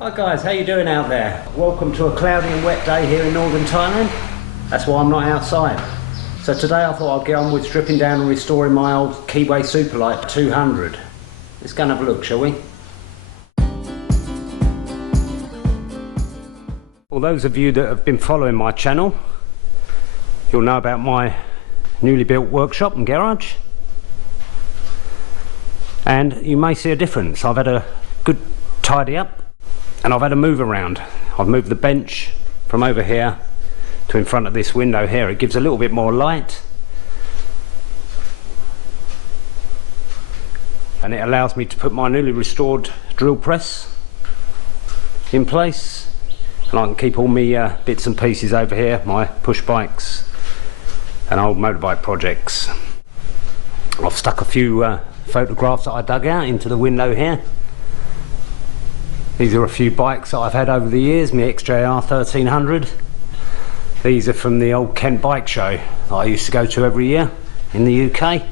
Hi guys, how you doing out there? Welcome to a cloudy and wet day here in northern Thailand. That's why I'm not outside. So today I thought I'd get on with stripping down and restoring my old Keeway Superlight 200. Let's go and have a look, shall we? For those of you that have been following my channel, you'll know about my newly built workshop and garage. And you may see a difference. I've had a good tidy up. And I've had a move around. I've moved the bench from over here to in front of this window here. It gives a little bit more light. And it allows me to put my newly restored drill press in place. And I can keep all my bits and pieces over here, my push bikes and old motorbike projects. I've stuck a few photographs that I dug out into the window here. These are a few bikes that I've had over the years, my XJR 1300. These are from the old Kent bike show that I used to go to every year in the UK.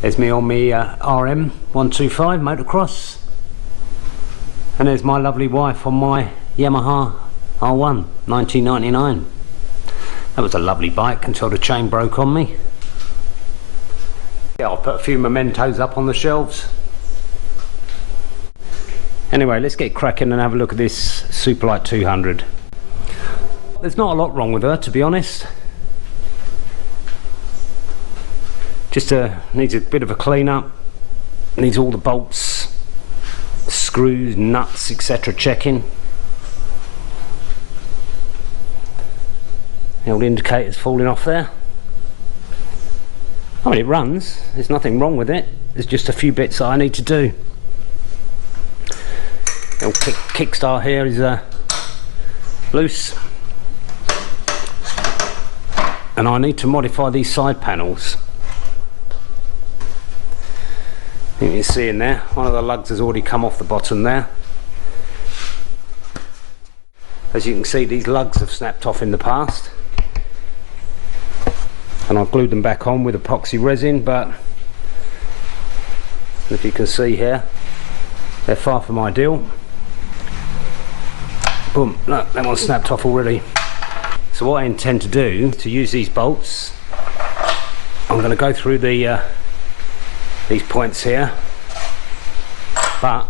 There's me on my RM 125 motocross. And there's my lovely wife on my Yamaha R1 1999. That was a lovely bike until the chain broke on me. Yeah, I'll put a few mementos up on the shelves. Anyway, let's get cracking and have a look at this Superlight 200. There's not a lot wrong with her, to be honest. Just needs a bit of a clean up. Needs all the bolts, screws, nuts, etc. checking. The old indicator's falling off there. I mean, it runs. There's nothing wrong with it. There's just a few bits that I need to do. The old kickstart here is loose, and I need to modify these side panels. You can see in there, one of the lugs has already come off the bottom there. As you can see, these lugs have snapped off in the past, and I've glued them back on with epoxy resin, but if you can see here, they're far from ideal. Boom, look, that one snapped off already. So what I intend to do, to use these bolts, I'm going to go through these points here, but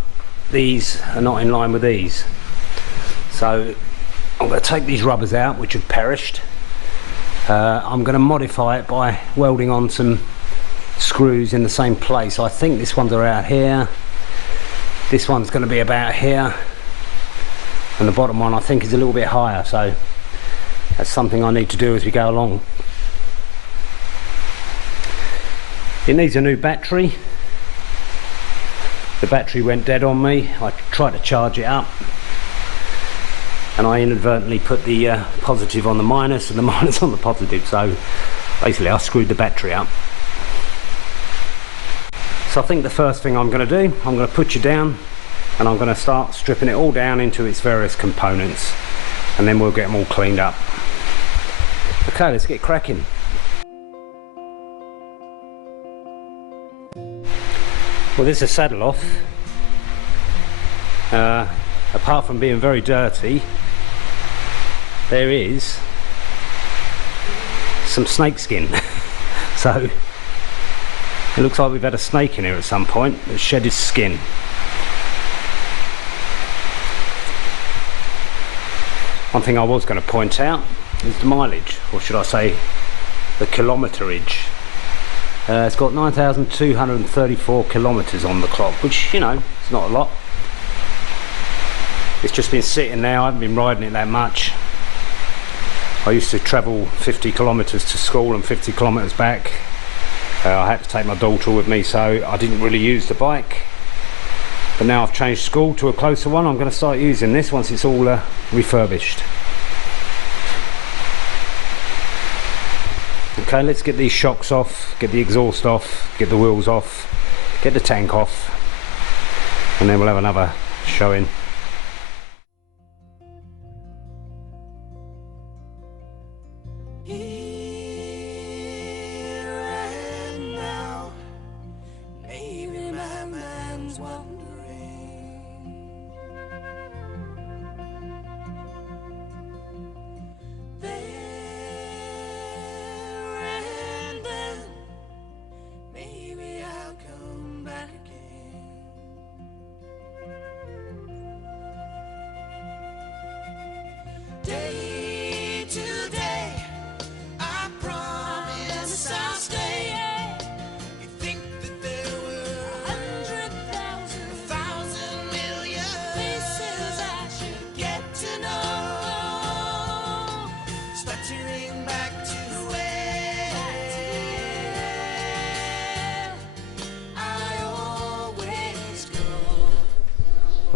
these are not in line with these. So I'm going to take these rubbers out, which have perished. I'm going to modify it by welding on some screws in the same place. I think this one's around here, this one's going to be about here, and the bottom one I think is a little bit higher, so that's something I need to do as we go along. It needs a new battery. The battery went dead on me. I tried to charge it up and I inadvertently put the positive on the minus and the minus on the positive, so basically I screwed the battery up. So I think the first thing I'm going to do, I'm going to put you down and I'm going to start stripping it all down into its various components, and then we'll get them all cleaned up. Okay, let's get cracking. Well, this is a saddle off. Apart from being very dirty, there is some snake skin. So it looks like we've had a snake in here at some point that shed its skin. One thing I was going to point out is the mileage, or should I say the kilometerage. It's got 9,234 kilometres on the clock, which, you know, it's not a lot. It's just been sitting there, I haven't been riding it that much. I used to travel 50 kilometres to school and 50 kilometres back. I had to take my daughter with me, so I didn't really use the bike. But now I've changed school to a closer one, I'm going to start using this once it's all refurbished. Okay, let's get these shocks off, get the exhaust off, get the wheels off, get the tank off, and then we'll have another showing. Here and now, maybe my mind's wandering.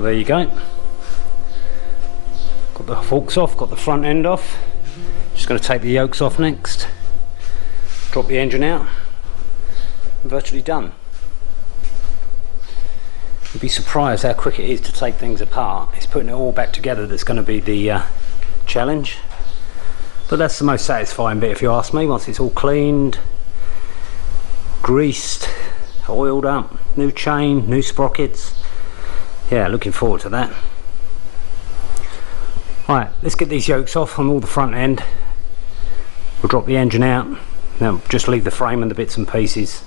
Well, there you go. Got the forks off, got the front end off. Just going to take the yokes off next. Drop the engine out. I'm virtually done. You'd be surprised how quick it is to take things apart. It's putting it all back together that's going to be the challenge. But that's the most satisfying bit if you ask me, once it's all cleaned, greased, oiled up, new chain, new sprockets. Yeah, looking forward to that. Right, let's get these yokes off on all the front end. We'll drop the engine out, now just leave the frame and the bits and pieces.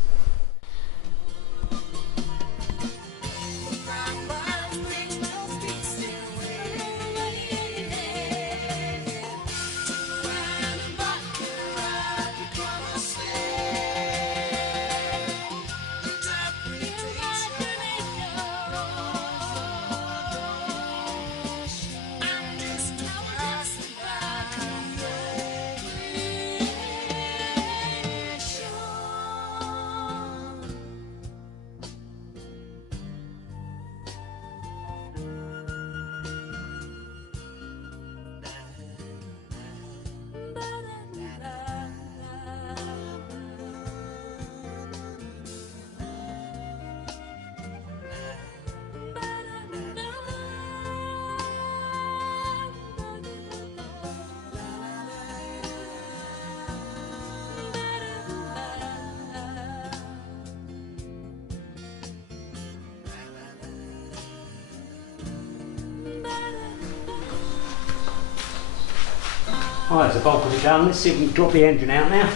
Right, there's the bulk of it done. Let's see if we can drop the engine out now.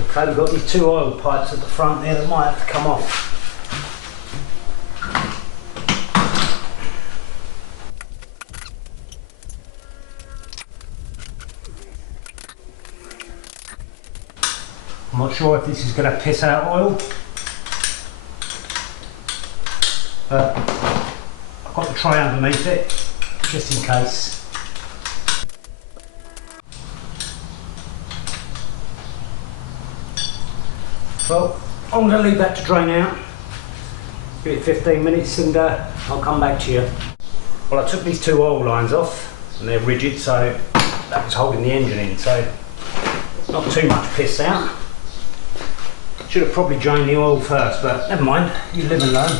Okay, we've got these two oil pipes at the front there that might have to come off. I'm not sure if this is going to piss out oil, but I've got the tray underneath it, just in case. Well, I'm going to leave that to drain out, give it 15 minutes and I'll come back to you. Well, I took these two oil lines off and they're rigid, so that was holding the engine in, so not too much piss out. Should have probably drained the oil first, but never mind, you live and learn.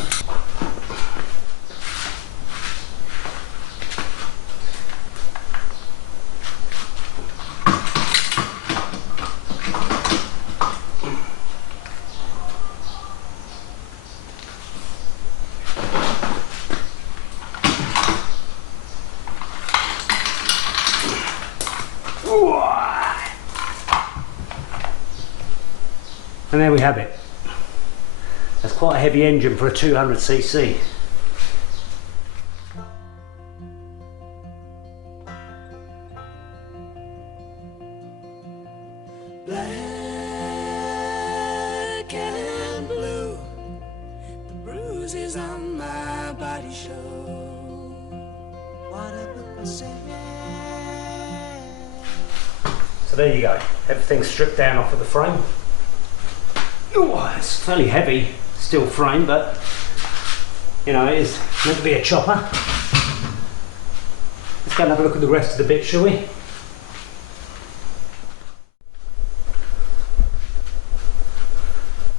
And there we have it. That's quite a heavy engine for a 200cc. Black and blue, the bruises on my body show what I put myself. So there you go. Everything's stripped down off of the frame. Ooh, it's fairly heavy steel frame, but you know, it is meant to be a chopper. Let's go and have a look at the rest of the bit, shall we?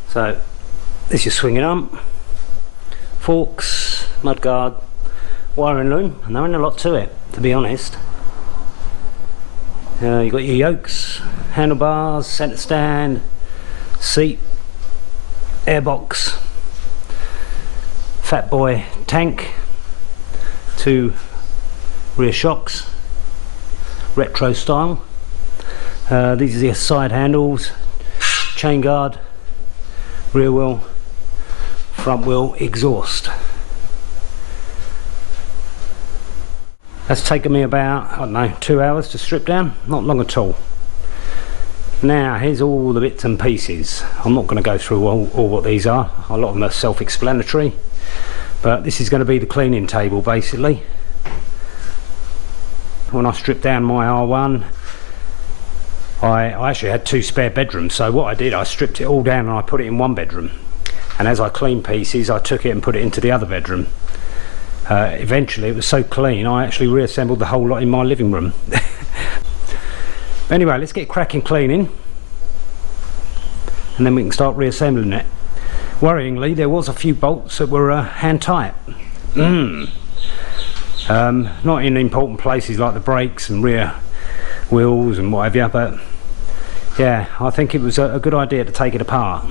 So this is swinging arm, forks, mudguard, wiring loom, and there ain't a lot to it, to be honest. You've got your yokes, handlebars, centre stand, seat, airbox, fat boy tank, two rear shocks, retro style. These are the side handles, chain guard, rear wheel, front wheel exhaust. That's taken me about, I don't know, 2 hours to strip down, not long at all. Now here's all the bits and pieces. I'm not going to go through all what these are, a lot of them are self-explanatory, but this is going to be the cleaning table basically. when I stripped down my R1, I actually had 2 spare bedrooms, so what I did, I stripped it all down and I put it in 1 bedroom, and as I cleaned pieces I took it and put it into the other bedroom. Eventually it was so clean I actually reassembled the whole lot in my living room. Anyway, let's get cracking cleaning and then we can start reassembling it. Worryingly, there was a few bolts that were hand tight. Not in important places like the brakes and rear wheels and what have you, but yeah, I think it was a good idea to take it apart.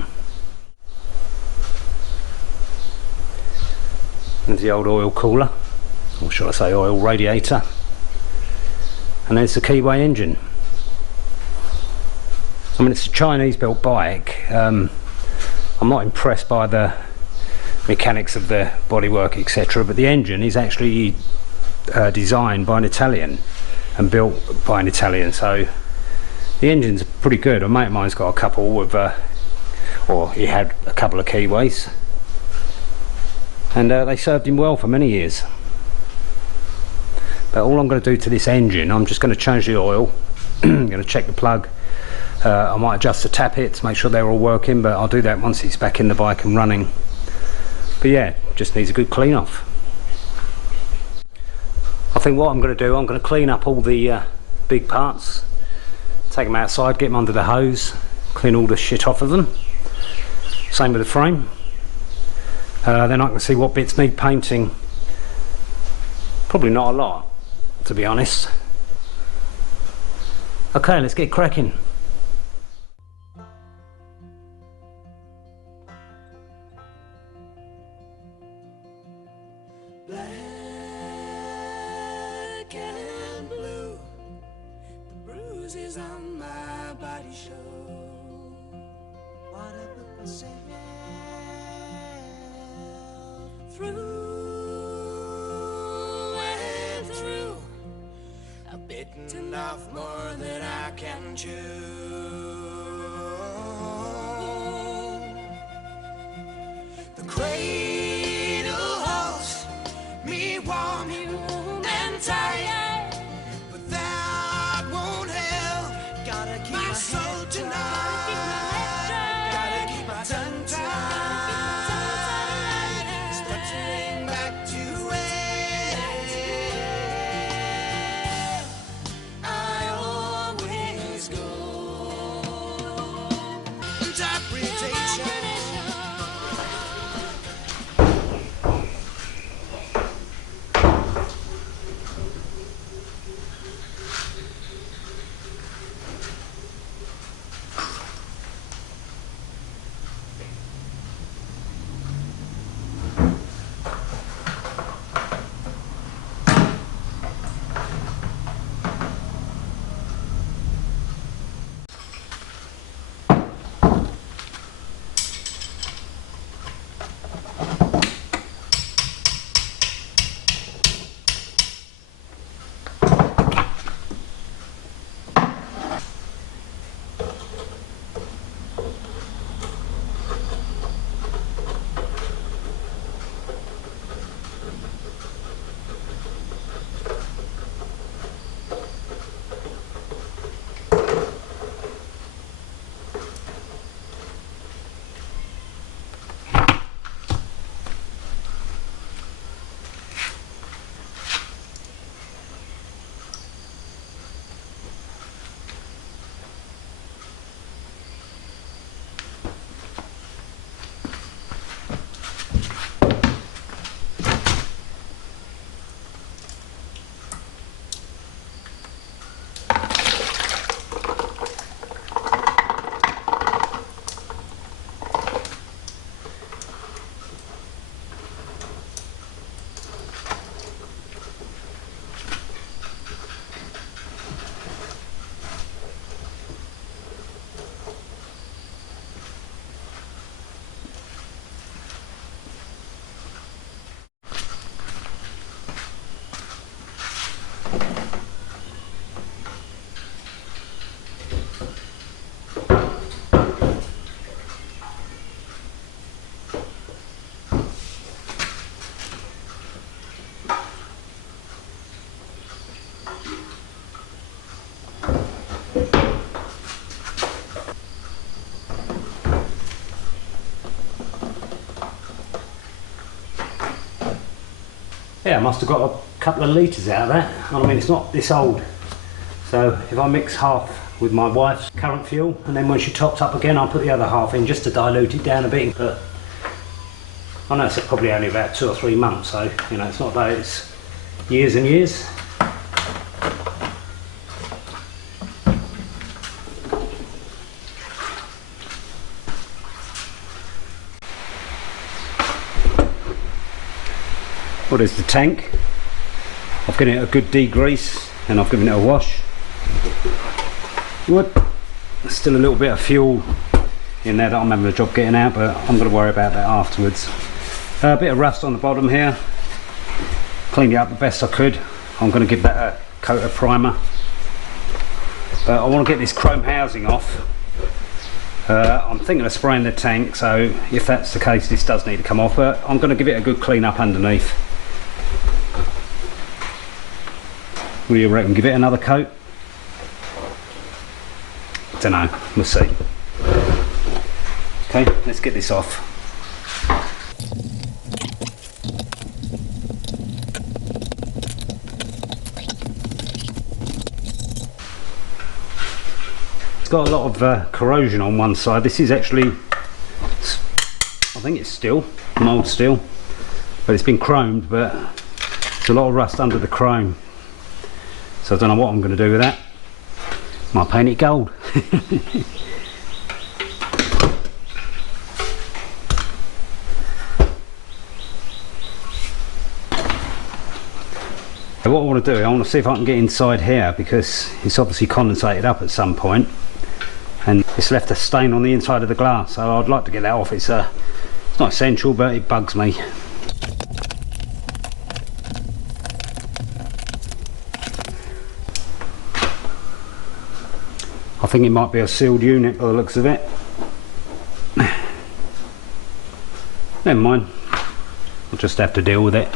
There's the old oil cooler, or should I say oil radiator, and there's the Keeway engine. I mean, it's a Chinese built bike. I'm not impressed by the mechanics of the bodywork, etc., but the engine is actually designed by an Italian and built by an Italian, so the engine's pretty good. A mate of mine's got a couple of or he had a couple of Keeways, and they served him well for many years. But all I'm going to do to this engine, I'm just going to change the oil. I'm going to check the plug. I might adjust the tappets to make sure they're all working, but I'll do that once it's back in the bike and running. But yeah, just needs a good clean off. I think what I'm going to do, I'm going to clean up all the big parts, take them outside, get them under the hose, clean all the shit off of them. Same with the frame. Then I can see what bits need painting. Probably not a lot, to be honest. Okay, let's get cracking. Black and blue, the bruises on my body show what I put myself through and through. I've bitten off more than I can chew. The cradle holds me warm and tight, but that won't help. Gotta keep my soul tonight. Gotta keep my tongue tied. Stuttering back to where I always go. Yeah, I must have got a couple of litres out of that. I mean, it's not this old. So if I mix half with my wife's current fuel, and then when she tops up again, I'll put the other half in just to dilute it down a bit. But I know it's probably only about 2 or 3 months, so you know, it's not that it's years and years. Well, there's the tank. I've given it a good degrease and I've given it a wash. What? There's still a little bit of fuel in there that I'm having a job getting out, but I'm going to worry about that afterwards. A bit of rust on the bottom here. Cleaned it up the best I could. I'm going to give that a coat of primer. But I want to get this chrome housing off. I'm thinking of spraying the tank, so if that's the case, this does need to come off, but I'm going to give it a good clean up underneath. What do you reckon? Give it another coat? Don't know, we'll see. Okay, let's get this off. It's got a lot of corrosion on one side. This is actually, I think it's steel, mould steel, but it's been chromed, but there's a lot of rust under the chrome. So I don't know what I'm going to do with that. Might paint it gold. What I want to do, I want to see if I can get inside here, because it's obviously condensated up at some point and it's left a stain on the inside of the glass, so I'd like to get that off. It's not essential, but it bugs me. I think it might be a sealed unit by the looks of it. Never mind, I'll just have to deal with it.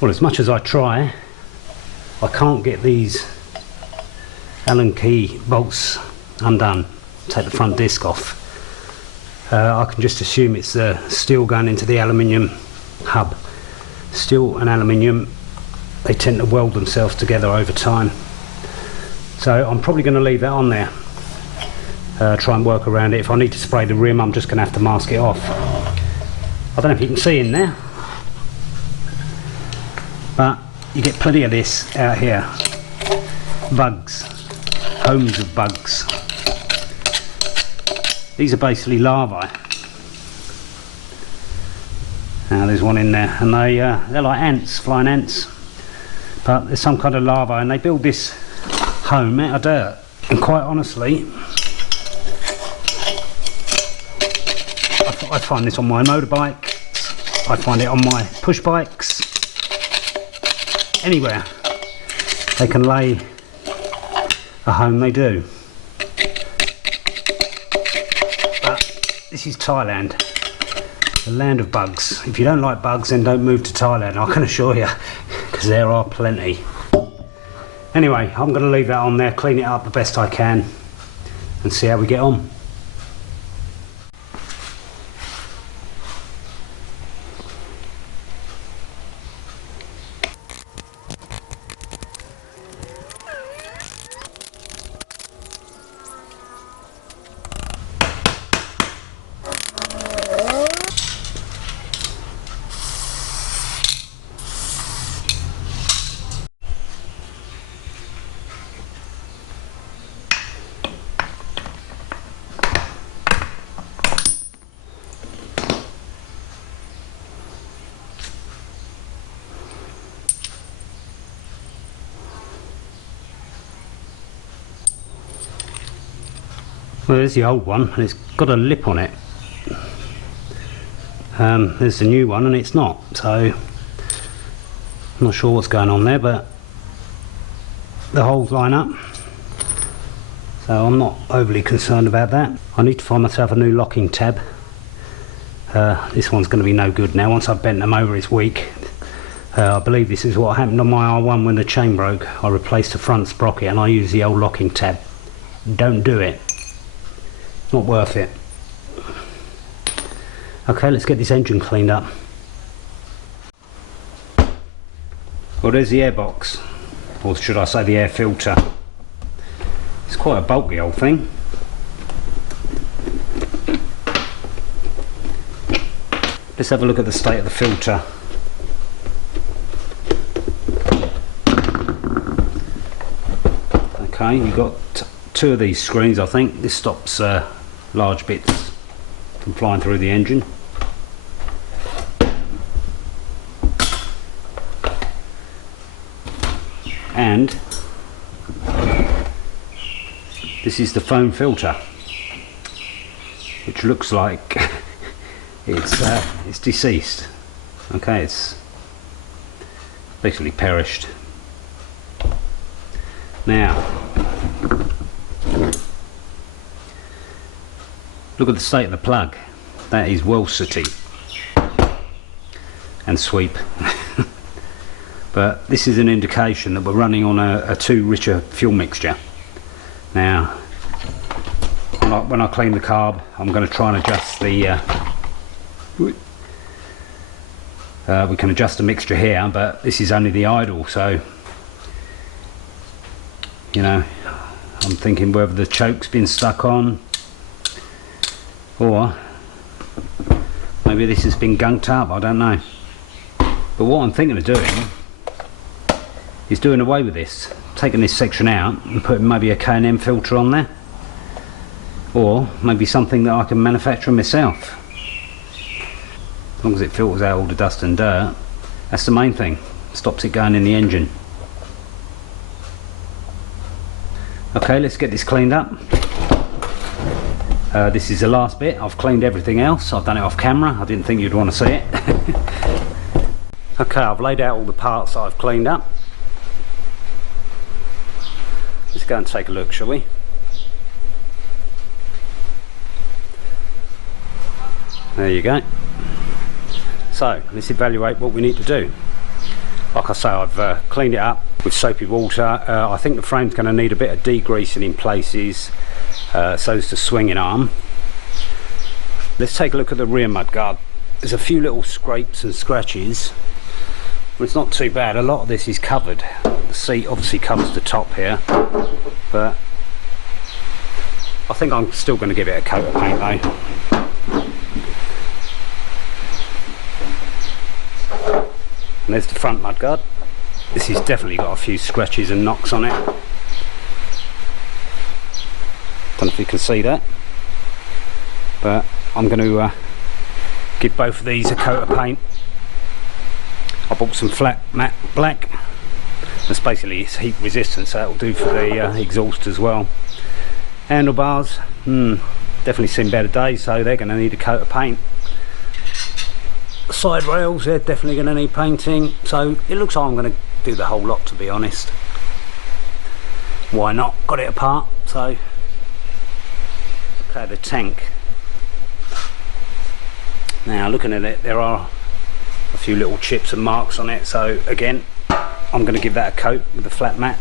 Well, as much as I try, I can't get these Allen key bolts undone. Take the front disc off. I can just assume it's the steel going into the aluminium hub. Steel and aluminium, they tend to weld themselves together over time. So I'm probably going to leave that on there. Try and work around it. If I need to spray the rim, I'm just going to have to mask it off. I don't know if you can see in there, but you get plenty of this out here. Bugs, homes of bugs. These are basically larvae. Now there's one in there, and they're like ants, flying ants. But there's some kind of larvae, and they build this home out of dirt. And quite honestly, I find this on my motorbike. I find it on my push bikes. Anywhere they can lay a home, they do. But this is Thailand, the land of bugs. If you don't like bugs, then don't move to Thailand, I can assure you, because there are plenty. Anyway, I'm going to leave that on there, clean it up the best I can, and see how we get on. Well, there's the old one, and it's got a lip on it. There's the new one, and it's not. So I'm not sure what's going on there, but the holes line up. So I'm not overly concerned about that. I need to find myself a new locking tab. This one's going to be no good now. Once I've bent them over, it's weak. I believe this is what happened on my R1 when the chain broke. I replaced the front sprocket and I used the old locking tab. Don't do it. Not worth it. Okay, let's get this engine cleaned up. Well, there's the air box, or should I say the air filter. It's quite a bulky old thing. Let's have a look at the state of the filter. Okay, you've got two of these screens, I think. This stops large bits from flying through the engine. And this is the foam filter, which looks like it's deceased. Okay, it's basically perished. Now, look at the state of the plug. That is well sooty and sweep. But this is an indication that we're running on a too rich a fuel mixture. Now, when I clean the carb, I'm going to try and adjust the we can adjust the mixture here, but this is only the idle, so you know, I'm thinking whether the choke's been stuck on, or maybe this has been gunked up, I don't know. But what I'm thinking of doing is doing away with this, taking this section out and putting maybe a K&M filter on there, or maybe something that I can manufacture myself. As long as it filters out all the dust and dirt, that's the main thing, stops it going in the engine. Okay, let's get this cleaned up. This is the last bit. I've cleaned everything else. I've done it off camera. I didn't think you'd want to see it. Okay, I've laid out all the parts that I've cleaned up. Let's go and take a look, shall we? There you go. So let's evaluate what we need to do. Like I say, I've cleaned it up with soapy water. I think the frame's going to need a bit of degreasing in places, so as the swinging arm. Let's take a look at the rear mudguard. There's a few little scrapes and scratches, but it's not too bad. A lot of this is covered. The seat obviously covers the top here, but I think I'm still going to give it a coat of paint though. And there's the front mudguard. This has definitely got a few scratches and knocks on it. Don't know if you can see that, but I'm going to give both of these a coat of paint. I bought some flat matte black. It's basically it's heat resistant, so that'll do for the exhaust as well. Handlebars, definitely seen better days, so they're going to need a coat of paint. Side rails, they're definitely going to need painting, so it looks like I'm going to do the whole lot, to be honest. Why not? Got it apart. So okay, the tank. Now looking at it, there are a few little chips and marks on it, so again I'm going to give that a coat with the flat mat.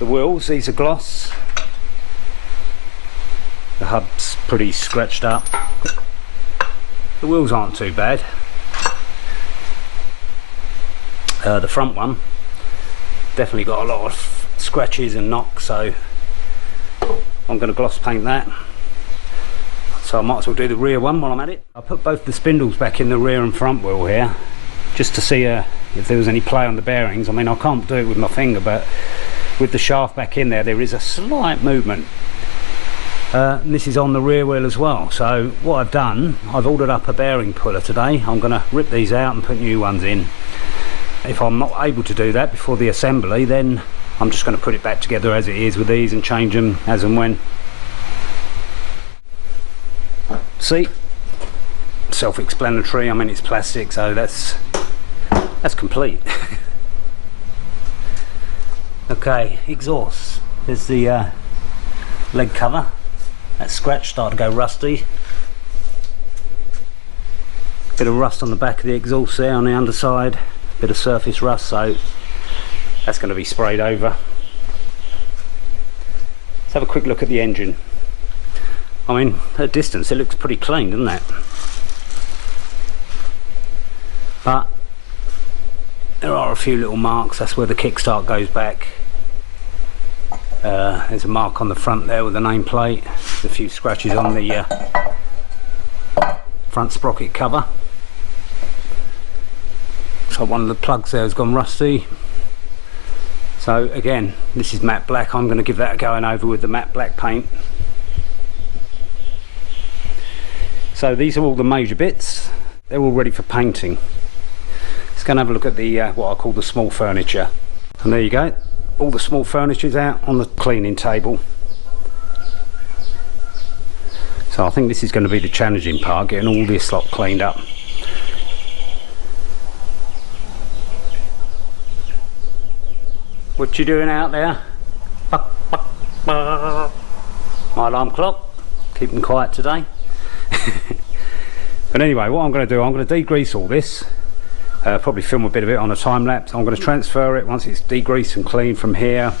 The wheels, these are gloss. The hub's pretty scratched up. The wheels aren't too bad. The front one definitely got a lot of scratches and knocks, so I'm going to gloss paint that. So I might as well do the rear one while I'm at it. I put both the spindles back in the rear and front wheel here, just to see if there was any play on the bearings. I mean, I can't do it with my finger, but with the shaft back in there, there is a slight movement. And this is on the rear wheel as well. So what I've done, I've ordered up a bearing puller today. I'm going to rip these out and put new ones in. if I'm not able to do that before the assembly, then I'm just going to put it back together as it is with these and change them as and when. See, self-explanatory. I mean, it's plastic, so that's complete. Okay, exhaust. There's the leg cover. That scratch started to go rusty. Bit of rust on the back of the exhaust there on the underside. Bit of surface rust, so that's going to be sprayed over. Let's have a quick look at the engine. I mean, at a distance it looks pretty clean, doesn't it? But there are a few little marks. That's where the kickstart goes back. There's a mark on the front there with the nameplate. A few scratches on the front sprocket cover. So one of the plugs there has gone rusty. So again, this is matte black. I'm going to give that a going over with the matte black paint. So these are all the major bits. They're all ready for painting. Let's go and have a look at the what I call the small furniture. And there you go. All the small furniture's out on the cleaning table. So I think this is going to be the challenging part, getting all this lot cleaned up. What you doing out there? My alarm clock, keeping quiet today. But anyway, what I'm going to do, I'm going to degrease all this. Probably film a bit of it on a time lapse. I'm going to transfer it once it's degreased and cleaned from here.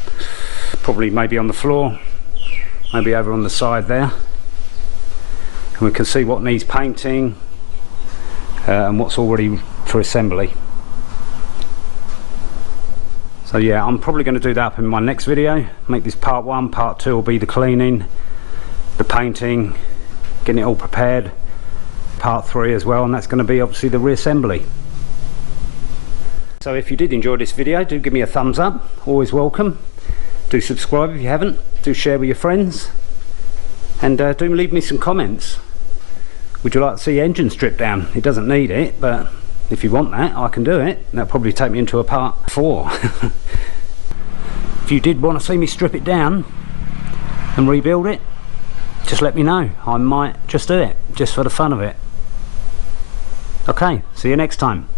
Probably maybe on the floor, maybe over on the side there. And we can see what needs painting and what's already for assembly. So yeah, I'm probably going to do that up in my next video. Make this part 1, part 2 will be the cleaning, the painting, getting it all prepared. Part 3 as well, and that's going to be obviously the reassembly. So if you did enjoy this video, do give me a thumbs up, always welcome. Do subscribe if you haven't, do share with your friends, and do leave me some comments. Would you like to see engine stripped down? It doesn't need it, but if you want that, I can do it. That'll probably take me into a part 4. If you did want to see me strip it down and rebuild it, just let me know. I might just do it, just for the fun of it. Okay, see you next time.